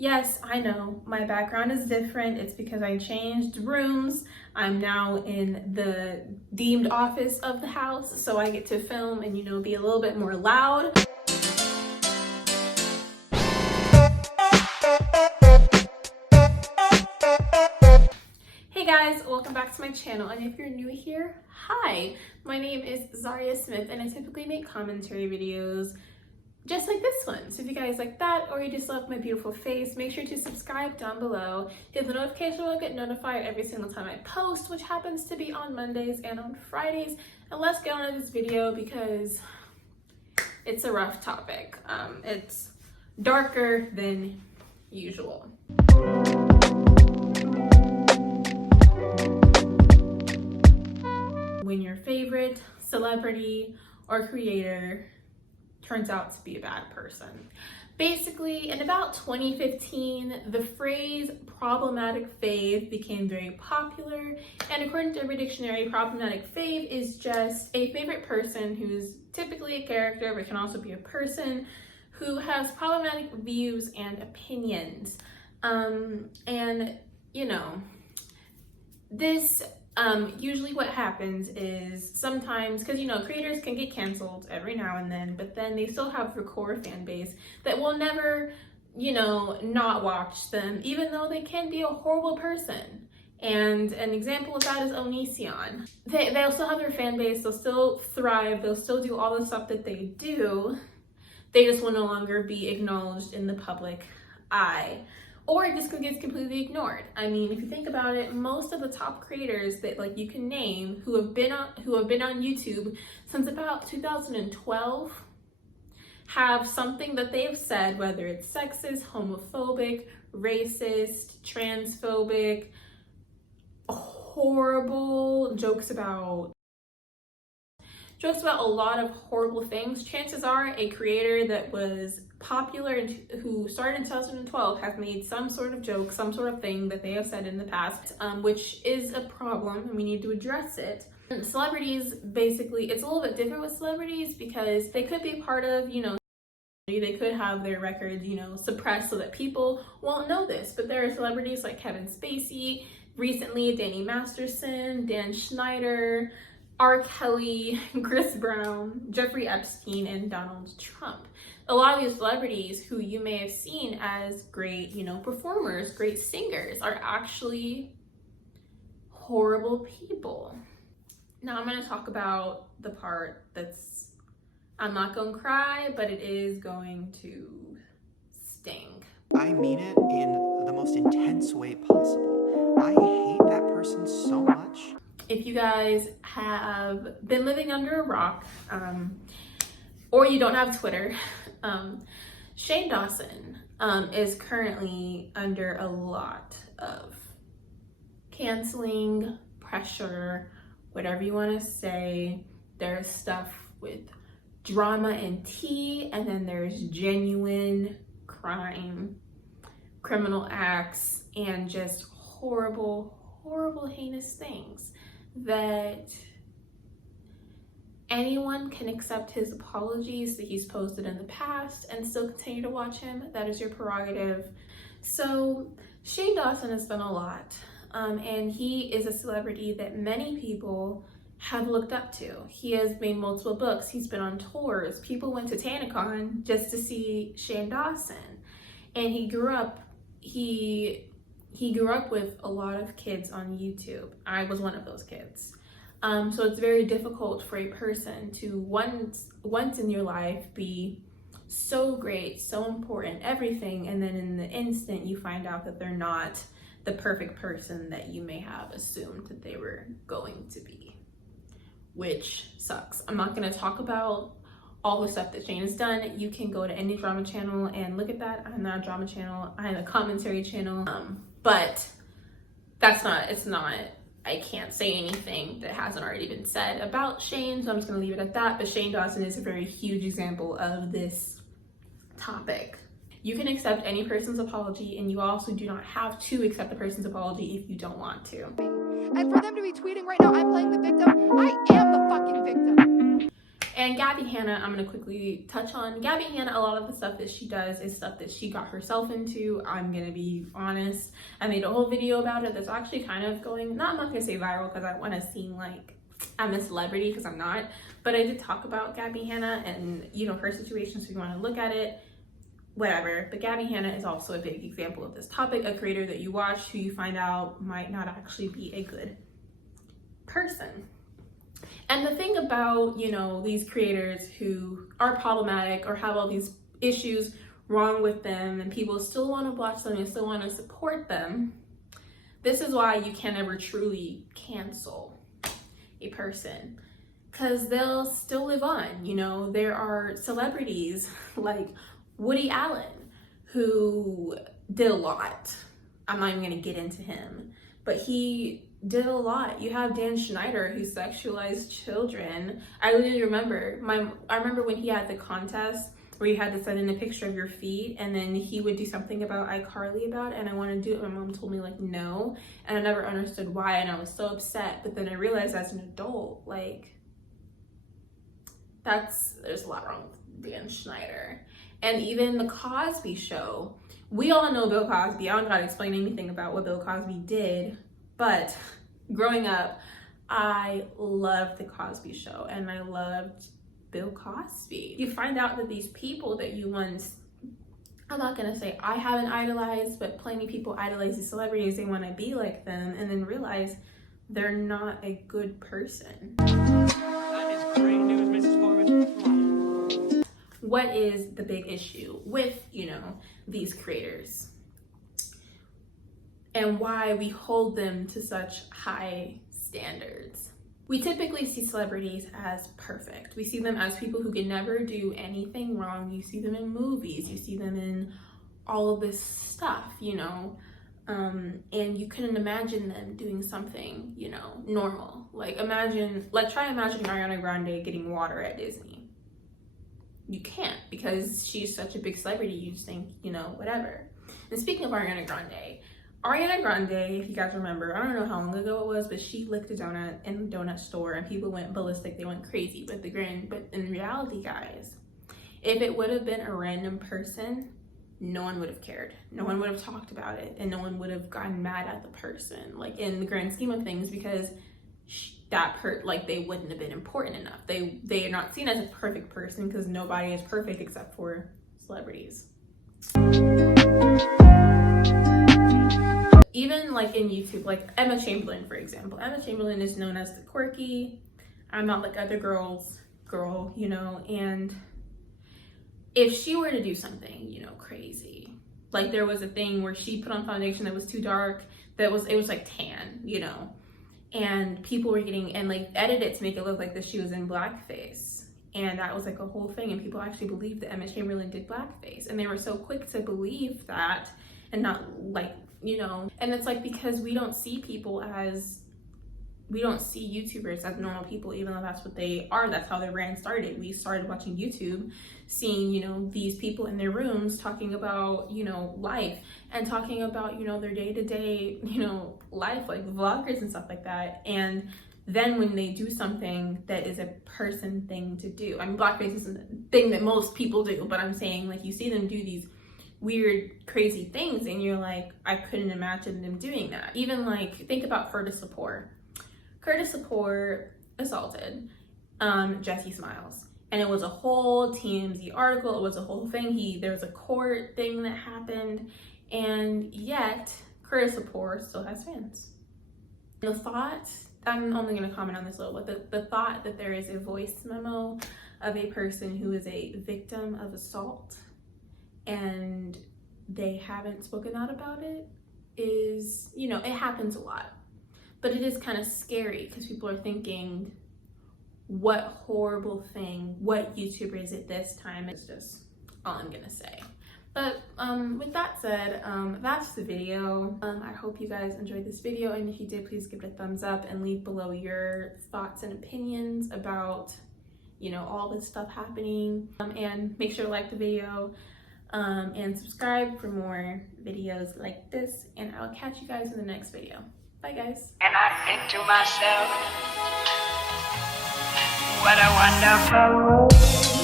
Yes, I know, my background is different. It's because I changed rooms. I'm now in the deemed office of the house, so I get to film and, be a little bit more loud. Hey guys, welcome back to my channel, and if you're new here, hi! My name is Zhariya Smith, and I typically make commentary videos just like this one. So if you guys like that, or you just love my beautiful face, make sure to subscribe down below. Hit the notification bell to get notified every single time I post, which happens to be on Mondays and on Fridays. And let's get on to this video because it's a rough topic. It's darker than usual. When your favorite celebrity or creator turns out to be a bad person. Basically, in about 2015, the phrase problematic fave became very popular, and according to Urban Dictionary, problematic fave is just a favorite person who's typically a character, but can also be a person who has problematic views and opinions. This usually what happens is sometimes, because creators can get canceled every now and then, but then they still have their core fan base that will never not watch them, even though they can be a horrible person. And an example of that is Onision. They'll still have their fan base, they'll still thrive, they'll still do all the stuff that they do. They just will no longer be acknowledged in the public eye. Or it just gets completely ignored. I mean, if you think about it, most of the top creators that you can name who have been on YouTube since about 2012 have something that they have said, whether it's sexist, homophobic, racist, transphobic, horrible jokes about a lot of horrible things. Chances are a creator that was popular and who started in 2012 has made some sort of joke, some sort of thing that they have said in the past, which is a problem and we need to address it. And celebrities, basically, it's a little bit different with celebrities because they could be part of, they could have their records, suppressed so that people won't know this. But there are celebrities like Kevin Spacey, recently Danny Masterson, Dan Schneider, R. Kelly, Chris Brown, Jeffrey Epstein, and Donald Trump. A lot of these celebrities who you may have seen as great, performers, great singers, are actually horrible people. Now I'm going to talk about the part that's, I'm not going to cry, but it is going to sting. I mean it in the most intense way possible. I hate that person so much. If you guys have been living under a rock, or you don't have Twitter, Shane Dawson is currently under a lot of canceling, pressure, whatever you want to say. There's stuff with drama and tea, and then there's genuine crime, criminal acts, and just horrible, heinous things that anyone can accept his apologies that he's posted in the past and still continue to watch him. That is your prerogative. So Shane Dawson has done a lot, and he is a celebrity that many people have looked up to. He has made multiple books. He's been on tours. People went to TanaCon just to see Shane Dawson, and he grew up with a lot of kids on YouTube. I was one of those kids. So it's very difficult for a person to once in your life be so great, so important, everything, and then in the instant you find out that they're not the perfect person that you may have assumed that they were going to be, which sucks. I'm not going to talk about all the stuff that Shane has done. You can go to any drama channel and look at that. I'm not a drama channel, I'm a commentary channel. But I can't say anything that hasn't already been said about Shane, so I'm just gonna leave it at that. But Shane Dawson is a very huge example of this topic. You can accept any person's apology, and you also do not have to accept the person's apology if you don't want to. And for them to be tweeting right now, I'm playing the victim, I am the fucking victim. And Gabbie Hanna, I'm gonna quickly touch on Gabbie Hanna. A lot of the stuff that she does is stuff that she got herself into. I'm gonna be honest. I made a whole video about it that's actually kind of going, I'm not gonna say viral because I don't want to seem like I'm a celebrity, because I'm not. But I did talk about Gabbie Hanna and, you know, her situation, so if you want to look at it, whatever. But Gabbie Hanna is also a big example of this topic, a creator that you watch who you find out might not actually be a good person. And the thing about, you know, these creators who are problematic or have all these issues wrong with them and people still want to watch them and still want to support them, this is why you can never truly cancel a person, because they'll still live on. You know, there are celebrities like Woody Allen who did a lot. I'm not even going to get into him, but he did a lot. You have Dan Schneider who sexualized children. I literally remember I remember when he had the contest where you had to send in a picture of your feet, and then he would do something about iCarly about it, and I wanted to do it. My mom told me like no, and I never understood why, and I was so upset. But then I realized as an adult, like, there's a lot wrong with Dan Schneider. And even the Cosby Show, we all know Bill Cosby. I don't gotta explain anything about what Bill Cosby did. But growing up, I loved the Cosby Show and I loved Bill Cosby. You find out that these people that you once, I'm not gonna say I haven't idolized, but plenty of people idolize these celebrities, they wanna be like them, and then realize they're not a good person. That is great news, Mrs. Foreman. What is the big issue with, you know, these creators? And why we hold them to such high standards. We typically see celebrities as perfect. We see them as people who can never do anything wrong. You see them in movies, you see them in all of this stuff, you know, and you couldn't imagine them doing something, you know, normal. Like try imagining Ariana Grande getting water at Disney. You can't, because she's such a big celebrity, you just think, you know, whatever. And speaking of Ariana Grande, if you guys remember, I don't know how long ago it was, but she licked a donut in the donut store and people went ballistic, they went crazy with the grin. But in reality, guys, if it would have been a random person, no one would have cared. No one would have talked about it, and no one would have gotten mad at the person, like in the grand scheme of things, because they wouldn't have been important enough. They are not seen as a perfect person, because nobody is perfect except for celebrities. Even like in YouTube, like Emma Chamberlain, for example. Emma Chamberlain is known as the quirky, I'm not like other girls girl, you know, and if she were to do something, you know, crazy, like there was a thing where she put on foundation that was too dark, it was like tan, you know, and people were getting, and like edited it to make it look like that she was in blackface. And that was like a whole thing, and people actually believed that Emma Chamberlain did blackface, and they were so quick to believe that and not like, you know. And it's like, because we don't see YouTubers as normal people, even though that's what they are. That's how their brand started. We started watching YouTube, seeing, you know, these people in their rooms talking about, you know, life and talking about, you know, their day-to-day, you know, life, like vloggers and stuff like that. And then when they do something that is a person thing to do, I mean, blackface isn't a thing that most people do, but I'm saying, like, you see them do these weird, crazy things, and you're like, I couldn't imagine them doing that. Even like, think about Curtis Lepore. Curtis Lepore assaulted Jessie Smiles, and it was a whole TMZ article. It was a whole thing. There was a court thing that happened, and yet Curtis Lepore still has fans. The thought, I'm only going to comment on this a little, but the thought that there is a voice memo of a person who is a victim of assault and they haven't spoken out about it is, you know, it happens a lot. But it is kind of scary, because people are thinking, what horrible thing, what YouTuber is it this time? It's just all I'm gonna say. But with that said, that's the video. I hope you guys enjoyed this video, and if you did, please give it a thumbs up and leave below your thoughts and opinions about, you know, all this stuff happening. And make sure to like the video and subscribe for more videos like this, and I'll catch you guys in the next video. Bye guys. And I think to myself, What a wonderful world.